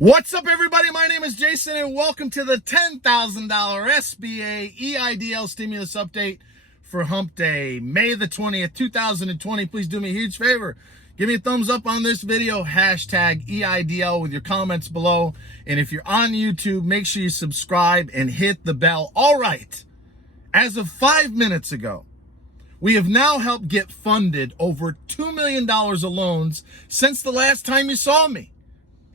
What's up, everybody? My name is Jason, and welcome to the $10,000 SBA EIDL stimulus update for Hump Day, May the 20th, 2020. Please do me a huge favor. Give me a thumbs up on this video, hashtag EIDL with your comments below. And if you're on YouTube, make sure you subscribe and hit the bell. All right, as of 5 minutes ago, we have now helped get funded over $2 million of loans since the last time you saw me.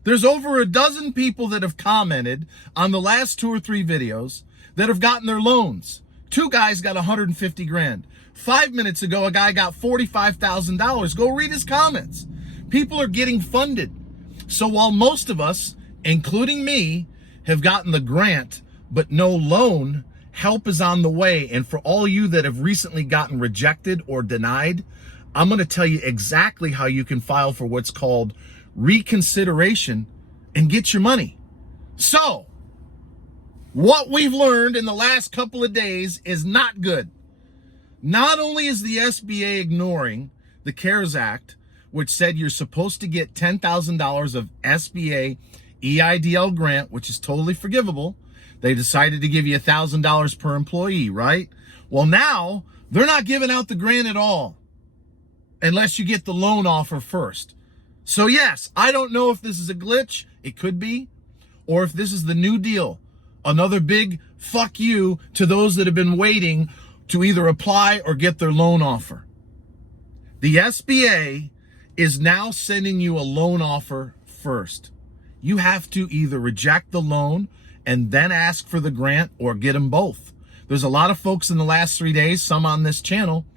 There's over a dozen people that have commented on the last 2 or 3 videos that have gotten their loans. 2 guys got 150 grand. 5 minutes ago, a guy got $45,000. Go read his comments. People are getting funded. So while most of us, including me, have gotten the grant, but no loan, help is on the way. And for all you that have recently gotten rejected or denied, I'm going to tell you exactly how you can file for what's called reconsideration and get your money. So, what we've learned in the last couple of days is not good. Not only is the SBA ignoring the CARES Act, which said you're supposed to get $10,000 of SBA EIDL grant, which is totally forgivable. They decided to give you $1,000 per employee, right? Well, now they're not giving out the grant at all unless you get the loan offer first. So yes, I don't know if this is a glitch, it could be, or if this is the new deal. Another big fuck you to those that have been waiting to either apply or get their loan offer. The SBA is now sending you a loan offer first. You have to either reject the loan and then ask for the grant, or get them both. There's a lot of folks in the last 3 days, some on this channel,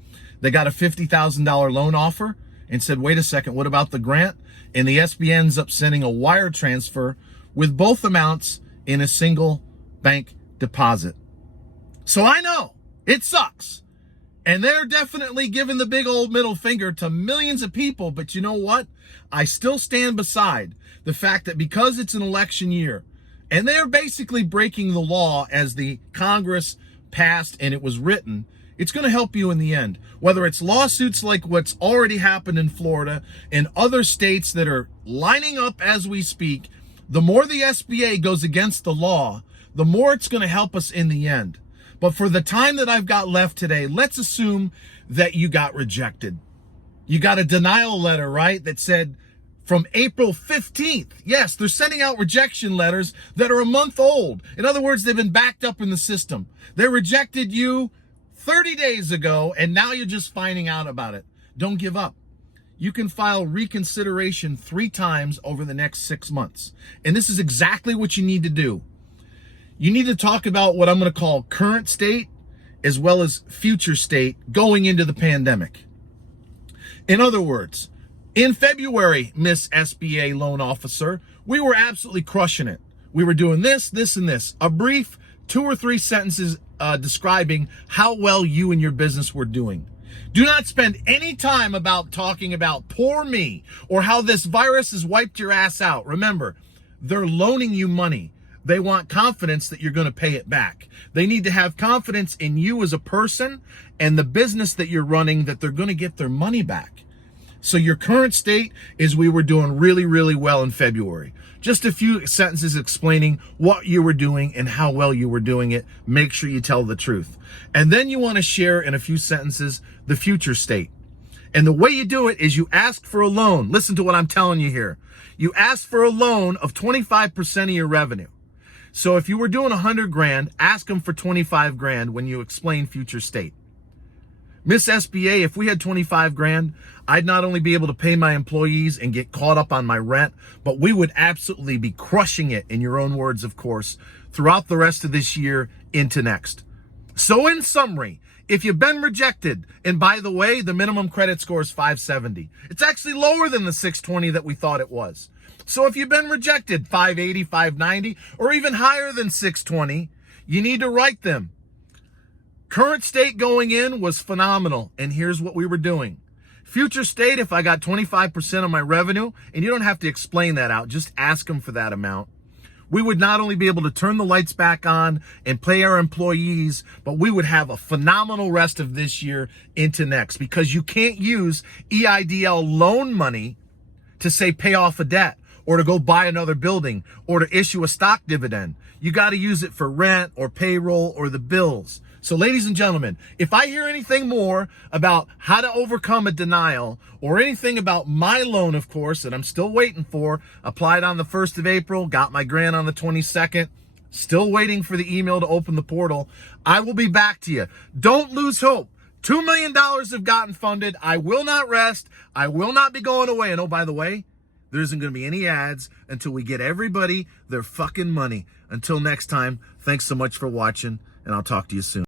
that got a $50,000 loan offer and said, wait a second, what about the grant? And the SBA ends up sending a wire transfer with both amounts in a single bank deposit. So I know it sucks. And they're definitely giving the big old middle finger to millions of people. But you know what? I still stand beside the fact that because it's an election year, and they're basically breaking the law as the Congress passed and it was written, it's going to help you in the end. Whether it's lawsuits like what's already happened in Florida and other states that are lining up as we speak, the more the SBA goes against the law, the more it's going to help us in the end. But for the time that I've got left today, let's assume that you got rejected. You got a denial letter, right, that said from April 15th. Yes, they're sending out rejection letters that are a month old. In other words, they've been backed up in the system. They rejected you 30 days ago, and now you're just finding out about it. Don't give up. You can file reconsideration 3 times over the next 6 months. And this is exactly what you need to do. You need to talk about what I'm going to call current state as well as future state going into the pandemic. In other words, in February, Miss SBA Loan Officer, we were absolutely crushing it. We were doing this, this, and this. A brief 2 or 3 sentences describing how well you and your business were doing. Do not spend any time about talking about poor me or how this virus has wiped your ass out. Remember, they're loaning you money. They want confidence that you're going to pay it back. They need to have confidence in you as a person and the business that you're running, that they're going to get their money back. So your current state is we were doing really, really well in February. Just a few sentences explaining what you were doing and how well you were doing it. Make sure you tell the truth. And then you want to share in a few sentences the future state. And the way you do it is you ask for a loan. Listen to what I'm telling you here. You ask for a loan of 25% of your revenue. So if you were doing 100 grand, ask them for 25 grand when you explain future state. Miss SBA, if we had 25 grand, I'd not only be able to pay my employees and get caught up on my rent, but we would absolutely be crushing it, in your own words, of course, throughout the rest of this year into next. So in summary, if you've been rejected, and by the way, the minimum credit score is 570. It's actually lower than the 620 that we thought it was. So if you've been rejected, 580, 590, or even higher than 620, you need to write them. Current state going in was phenomenal, and here's what we were doing. Future state, if I got 25% of my revenue, and you don't have to explain that out, just ask them for that amount. We would not only be able to turn the lights back on and pay our employees, but we would have a phenomenal rest of this year into next, because you can't use EIDL loan money to say pay off a debt or to go buy another building, or to issue a stock dividend. You got to use it for rent or payroll or the bills. So ladies and gentlemen, if I hear anything more about how to overcome a denial or anything about my loan, of course, that I'm still waiting for, applied on the 1st of April, got my grant on the 22nd, still waiting for the email to open the portal, I will be back to you. Don't lose hope. $2 million have gotten funded. I will not rest. I will not be going away. And oh, by the way, there isn't going to be any ads until we get everybody their fucking money. Until next time, thanks so much for watching, and I'll talk to you soon.